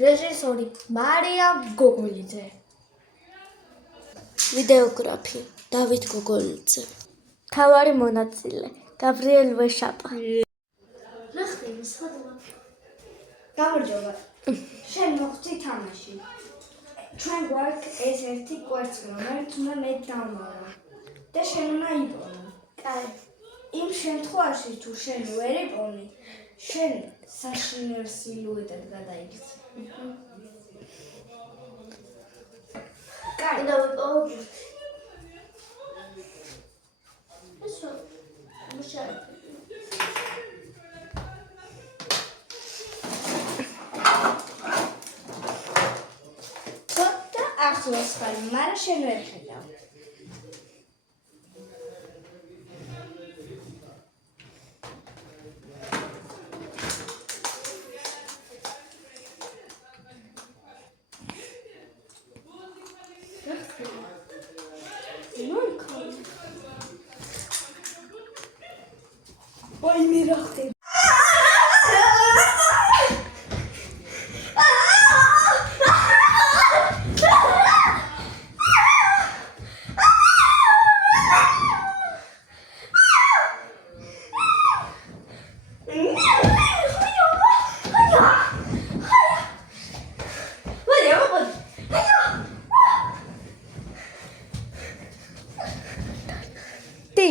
რეჟისორი მარია გოგოლიძე. ვიდეოგრაფი დავით გოგოლიძე. მთავარი მონაწილე გაბრიელ ვეშაპა. რა ხდება სადღა? გამარჯობა. შენ მოხდი თამაში. ჩვენ გვაქვს ეს ერთი კვერცხი, რომელიც უნდა მე დამალო. და შენ უნდა იპოვნო. კაი. იმ შემთხვევაში თუ შენ ვერ იპოვნი, შენ საშინელ სილუეტად გადაიქცე. კაი, დავიპოვო. ესო. მუშაობ. ცოტა ახლოს ხარ, მაგრამ შენ ვერ ხედავ. Ой, მე რა ხდება? Τι?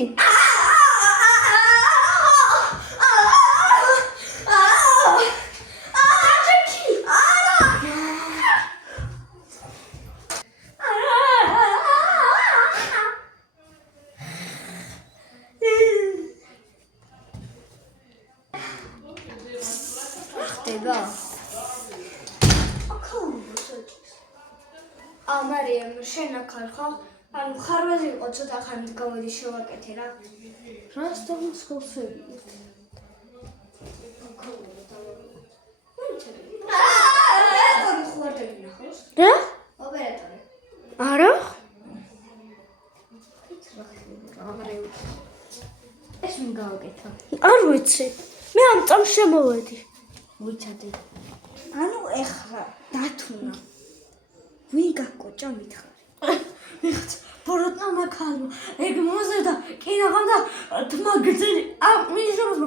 ხდება? მარიამ, შენ აქ არ ხარ? ანუ ხარვეზი იყო ცოტა ხანით გამოდი შევაკეთე რა. რას დამსხოლსები? ოპერატორი ხوارდები ნახავს? რა? ოპერატორი. არა? ეს მი გავაკეთო. არ ვიცი. მე ამ წამს შემოვედი. ვიცოდი. ანუ ეხლა დათუნა. ვინ გაკოჭა მითხარი? მიხთ ბოროტა მაქალო. ეგ მოზედა კინაღამ და თმა გრძელი. ნიშნავს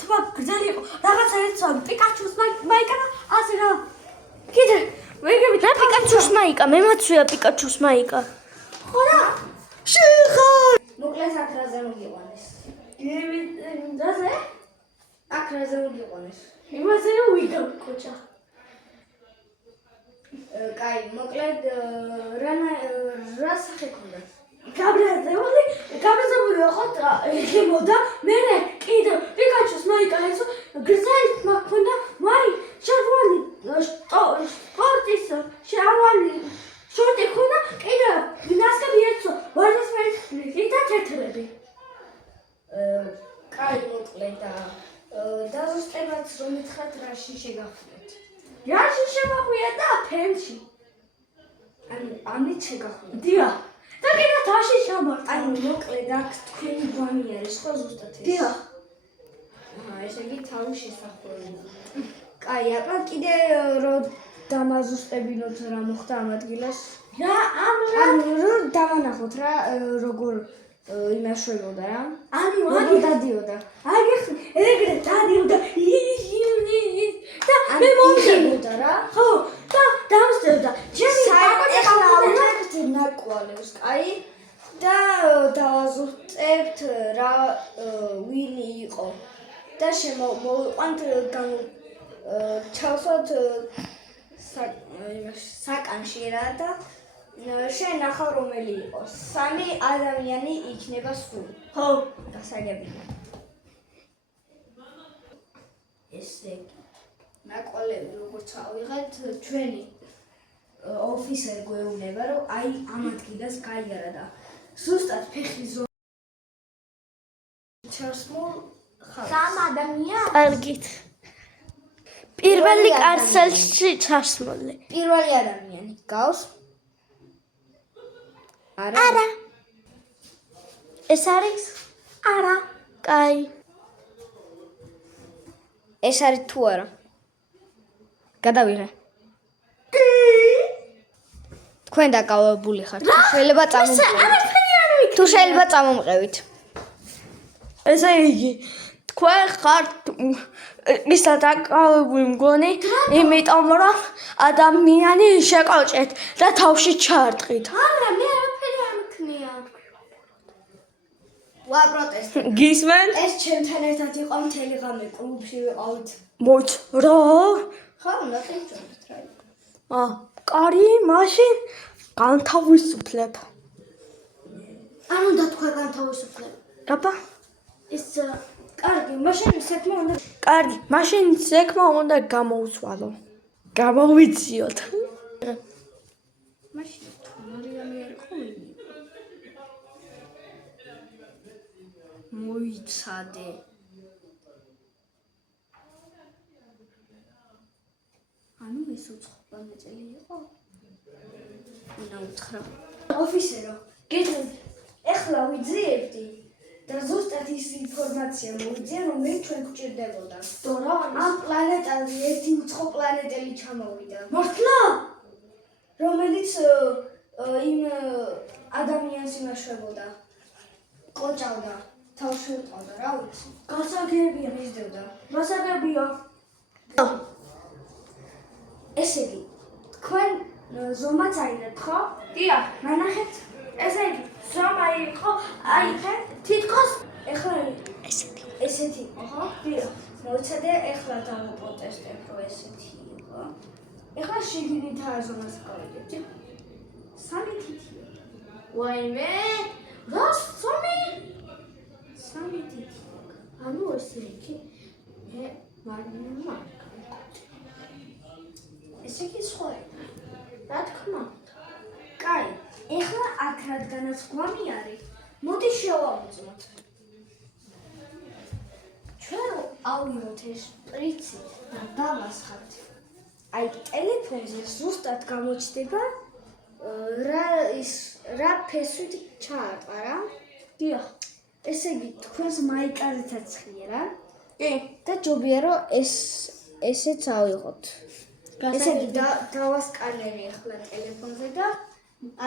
თმა გრძელი იყო. რაღაცა ეცვა პიკაჩუს მაიკა და ასე რა. კიდე ვეგები და პიკაჩუს მაიკა, მე მაცვია პიკაჩუს მაიკა. ხო რა? შეხარ. მოკლეს აკრაზე მოგიყვანეს. დაზე? აკრაზე მოგიყვანეს. იმაზე რომ ვიგაკოჭა. კაი, მოკლედ რა სახე ქონდა? გაბრაზებული იყო ემოდა მე კიდე პიკაჩუს მაიკა ესო გრძელი მაქონდა მაი შარვალი სპორტის შარვალი შორტი ქონდა კიდე ნასკები ეცო ვარდისფერი და თეთრები. კაი, მოკლედ დაზუსტებაც რომ მითხრათ რაში შეგახსნათ. რაში შემოხვია და ფენში. ანუ ამით შეგახსნათ. დიახ. და კიდე თაში შემოვარდა. ანუ მოკლედ აქ თქვენი გვამი არის ხო ზუსტად ეს? დიახ. ესე იგი თავი შესახვევია. კაი, აბა კიდე რო დამაზუსტებინოთ რა მოხდა ამ ადგილას. რა ანუ რო დავანახოთ რა როგორ იმაშვებოდა რა. ანუ როგორ დადიოდა. აგიხ ეგრე დადიოდა და მე მომდებოდა რა. ხო და დამსდებდა ჩემი ეხლა ავიღებთ ნაკვალევს, კაი? და დავაზუსტებთ რა ვინ იყო. და მოვიყვანთ ჩავსვათ საკანში რა და შენ ახალ რომელი იყო? 3 ადამიანი იქნება სულ. ხო გასაგებია. ესე იგი ნაკვალევი როგორც ავიღეთ ჩვენი ოფისერ გვეუბნება რომ აი ამ ადგილას გაიარა და ზუსტად ფეხის ჩასმულ ხალხს. 3 ადამიანი. კარგით. პირველი კარცელში ჩასმული. პირველი ადამიანი გავს? არა. ეს არის? არა. კაი. ეს არის თუ არა? გადავიღე. თქვენ დაკავებული ხართ. შეიძლება წამომყევით. თუ შეიძლება წამომყევით. ესე იგი, თქვენ ხართ ისა დაკავებული მგონი, იმიტომ რომ ადამიანი შეკოჭეთ და თავში ჩაარტყით. არა, მე არაფერი არ მქნია. ვაპროტესტე. გისმენ? ეს ჩემთან ერთად იყო მთელი ღამე კლუბში ვიყავით. მოიც რა? ხო, უნდა წავიდეთ რა. კარი, მაშინ განთავისუფლებ. არ უნდა თქვა განთავისუფლებ. აბა, ეს კარგი, მაშინ საქმე უნდა კარგი, მაშინ საქმე უნდა გამოუცვალო. გამოვიციოთ. მაშინ მარიამი არ იყო. მოიცადე. ანუ ეს უცხოელი წელი იყო? უნდა უთხრა. ოფისერო, გეძებ. ეხლა ვიძიებდი და ზუსტად ის ინფორმაცია მოვიძია, რომელიც ჩვენ გვჭირდებოდა. დორა ამ პლანეტაზე ერთი უცხო პლანეტელი ჩამოვიდა. მართლა? რომელიც იმ ადამიანს იმაშვებოდა. კოჭავდა, თავში უყავდა, რა ვიცი. გასაგებია. მისდევდა. გასაგებია. ესე იგი, თქვენ ზომაც აიღეთ, ხო? დიახ, ნანახეთ? ესე იგი, ზომა იყო, აიღე, თითქოს ეხლა ესეთი. ესეთი იყო, ხო? დიახ. მოიცადე, ეხლა დავაპროტესტებ, რომ ესეთი იყო. ეხლა შეგინითაა ზომას გავიგებთ. 3 თითია. ვაიმე, რას ზომი? 3 თითია. ანუ ესე იგი, მე მარიამა. ესე იგი სხვა. რა თქმა უნდა. კაი, ეხლა აქ რადგანაც გვამი არის, მოდი შევავუძმოთ. ჩვენ ავიღოთ ეს პრინციპი და დავასხათ. აი, ტელეფონზე ზუსტად გამოჩნდება რა ფესვით ჩაარტყა რა. დიახ. ესე იგი, თქვენს მაიკაზეცაც ხიერა კი. და ჯობია რომ ესეც ავიღოთ. ესე იგი, დავასკანერი ახლა ტელეფონზე და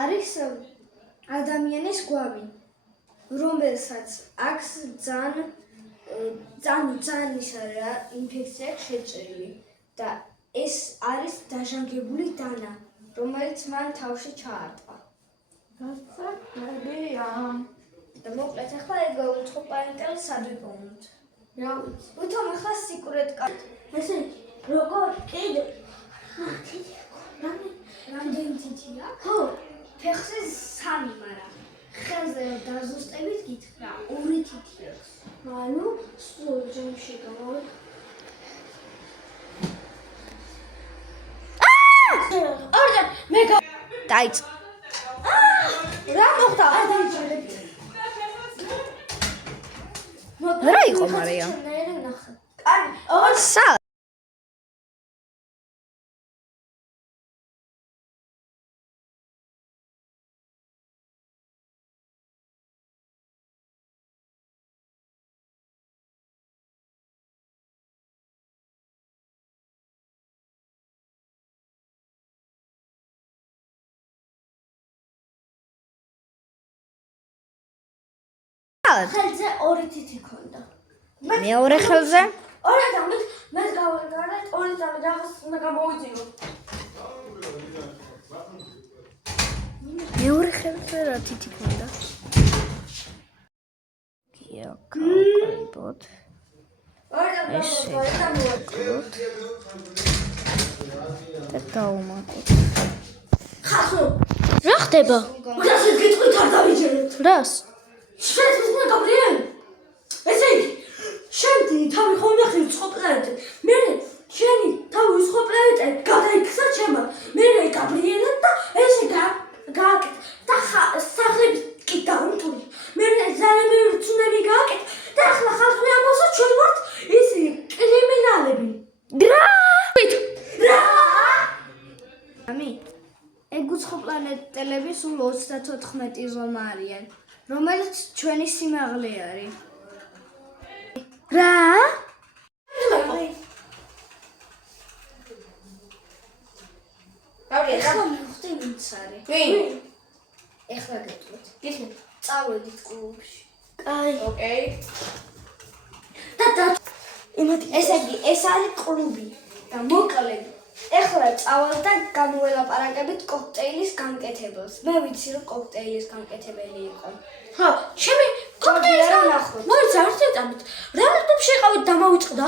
არის ადამიანის გვამი, რომელსაც აქვს ძალიან ის რა ინფექცია შეჭრილი და ეს არის დაჟანგებული დანა, რომელიც მან თავში ჩაარტყა. გასაგებია. და მოკლედ ახლა ეგ უცხო პლანეტელი სად ვიპოვნოთ? რა ვიცი. ვითომ ახლა სიკრეტ კარტ. ესე იგი, როგორ კიდე რამდენი თითია? ხო, ფეხზე 3, მაგრამ ხელზე დაზუსტებით გითხრა 2 თითი აქვს. ანუ სულ ჯამში გამოვიდ. ორდა მე დაიწყო. რა მოხდა? რა იყო მარია? კარი, ოღონდ სა ხელზე 2 თითი ქონდა. მეორე ხელზე? ორად ამით მე გავაგარეთ, ორი წამი რაღაც უნდა გამოვიძიო. მეორე ხელზე რა თითი ქონდა? კია, კაიბოთ. ორად გამოვიძიოთ. და დავუმატოთ. ხახო, რა ხდება? რას გიტყვით არ დავიჯერეთ? რას? შენ მე გაბრიელ. ესე იგი, შენი თავი ხომ ნახე უცხო პლანეტზე. მე შენი თავი უცხო პლანეტზე გადაიქცა ჩემო. მე გაბრიელა და ესე გააკეთ და სახლები კი დაუნტული. მე ძალიან ბევრი ცუნამი გააკეთ და ახლა ხალხი ამბობს რომ ჩვენ ვართ ისინი კრიმინალები. რა? რა? ამი ეგ უცხო პლანეტელები სულ 34 ზომა არიან, რომელიც ჩვენი სიმაღლე არის. რა? უცარი. ვინ? ეხლა გეტყვით. გიხმით. წავედით კლუბში. კაი. ოკეი. და იმათი ესე იგი, ეს არის კლუბი და მოკლედ. ეხლა წავალ და გამოველაპარაკებით კოქტეილის განკეთებელს. მე ვიცი რომ კოქტეილის განკეთებელი იყო. ხო, ჩემი კოქტეილის ნახოთ. მოიც არ შეწამით. რა კლუბში იყავით და მოვიწყდა?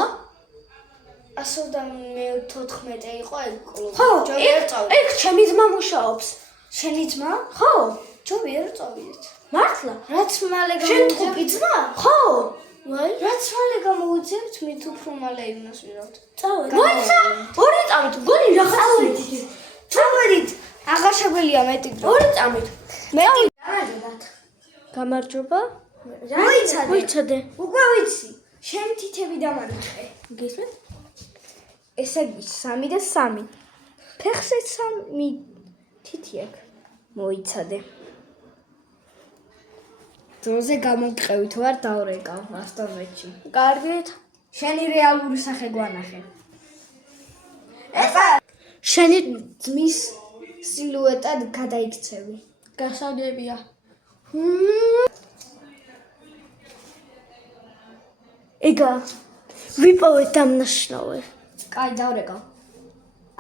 114 იყო ეგ კლუბი. ხო, ჯობია რომ წავიდეთ. ეგ ჩემი ძმა მუშაობს. შენი ძმა? ხო, ჯობია რომ წავიდეთ. მართლა? რაც მალე შენ გამოუძიებთ? ტყუპი ძმა? ხო. ვაი, რაც მალე გამოუძიებთ, მით უფრო მალე იმას ვიღავთ. წავედი. მოიცა, ორი წამით, გონი რაღაცა ვიდით. წავედით. აღარ შეგვიძლია მეტი დრო. ორი წამით. მეტი დავაგებათ. გამარჯობა. მოიცადე. მოიცადე. უკვე ვიცი. შენ თითები დამანახე. გისმენთ? ესე იგი 3 და 3. ფეხზე 3 თითი აქვს. მოიცადე. დროზე გამოგყევით ვარ დავრეკავ ასტონეთში. კარგით. შენი რეალური სახე გვანახე. შენი ძმის სილუეტად გადაიქცევი. გასაგებია. ეგა ვიპოვეთ დამნაშრალე. კაი, დავრეკავ.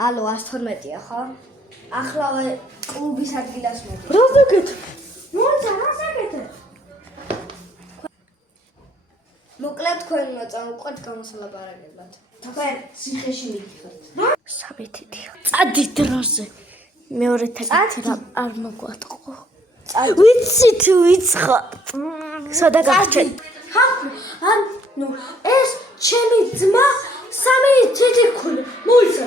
ალო 112-ია ხო? ახლავე კლუბის ადგილას მოდი. რა ზოგეთ? მოიცა, რა ზოგეთ? მოკლედ თქვენ მოწამყვეთ გამოსალაპარაკებლად. თქვენ ციხეში მიდიხართ. სამი თითი. წადი დროზე. მეორე თეთრი რა არ მოგვატყო. ვიცი თუ ვიცხარ. სადა გავრჩენ. ანუ ეს ჩემი ძმა 3 თითი ქული. მოიცა.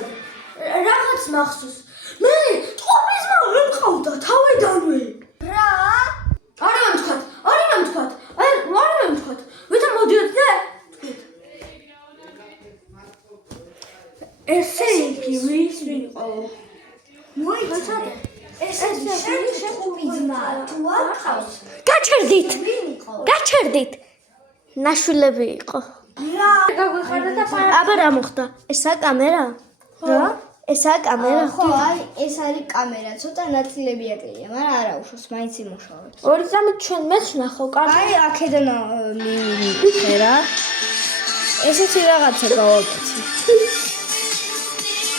რაღაც მახსოვს. მე ტყუპის ძმა არ მყავდა თავიდანვე. რა? არა მომთქვათ. ვითომ მოდიოდე? ესე იგი ვის ვიყო? მოიცადე. ეს შენ ტყუპი ძმა თუ არ ყავს? გაჩერდით. ვინ იყო? გაჩერდით. ნაშვილები იყო. რა? გაგვიხარა და აბა რა მოხდა? ესაა კამერა? რა? ესაა კამერა? ხო, ეს არის კამერა, ცოტა ნაწილები აკელია, მაგრამ არა უშავს, მაინც იმუშავებს. ორი წამით ჩვენ მეც ნახო კარგი. აი, აქედან მივიღე რა. ესეთი რაღაცა გავაკეთე.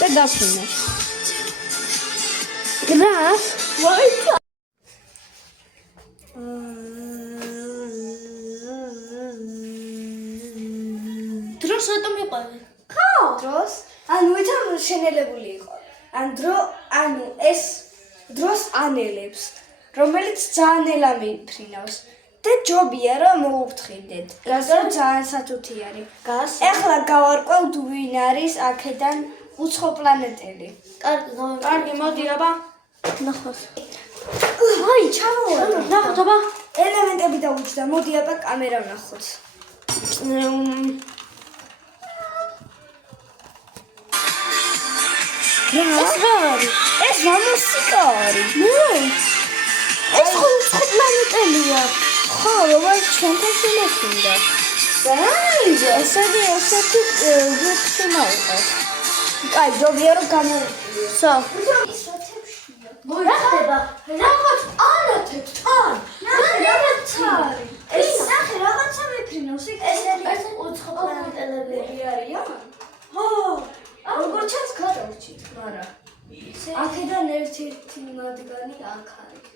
და გაფრინე. რა? მოიცა. დროს რატომ იყავი? ხო, დროს. ანუ ვითომ შენელებული იყო. ანუ ეს დროს ანელებს, რომელიც ძალიან ელა მიფრინავს. და ჯობია რომ მოუფრთხილდეთ. გასწორ ძალიან სათუთი არის. ეხლა გავარკვევთ ვინ არის აქედან უცხო პლანეტელი. კარგი, მოდი აბა. ნახოს. აი, ჩამოვარ. ნახოთ აბა. ელემენტები დაუჭდა. მოდი აბა კამერა ვნახოთ. ეს რა არის? ეს რა მუსიკა არის? ეს ხო უცხო პლანეტელია. ხო, რომელიც ჩვენთან შემოქმნდა. რა? ესეთი ვეფში მოვიყავ. კაი, ჯობია რომ გამოვიყიო. სო. რა ხდება? რაღაც ანათებს თან. ეს სახე რაღაცა მეფრინავს. ეს ეს უცხო პლანეტელები არიან? ხო. როგორც ჩანს გადავრჩით, მაგრამ აქედან ერთ-ერთი მათგანი აქ არის.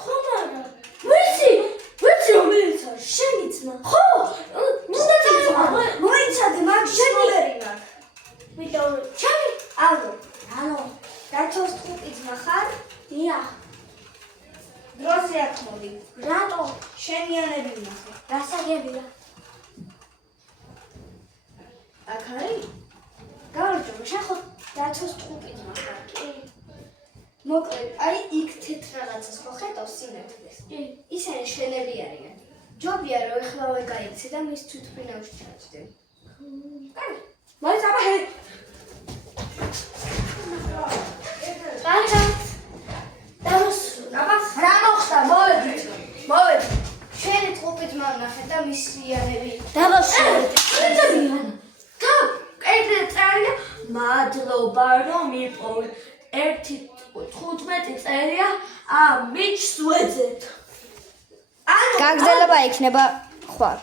ხო, მაგრამ ვიცი რომელიც არის შენი ძმა. ხო, მუდადი ძმა. მოიცადე, მაგ შეგერინა. ვიდეო ჩემი ალო. გაჩოს ტყუპი ძმა ხარ? დიახ. დროზე აქ მოდი. რატო? შენიანები ვნახე. გასაგებია. აქ არის? გავარჯობ, შენ ხო გაჩოს ტყუპი ძმა ხარ? კი. მოკლედ, აი იქ თეთრ რაღაცას ხო ხედავს სინათლეს? კი. ისინი შენები არიან. ჯობია რომ ეხლავე გაიქცე და მის თვითმფრინავში ჩაჯდე. კარგი. მოიცა აბა ჰე. კარგი. აბა რა მოხდა? მოვედით. შენი ტყუპი ძმა ვნახე და მისიანები. მადლობა რომ მიპოვეთ. 1.15 წერია მიჩს ვეძებთ. გაგრძელება იქნება ხვალ.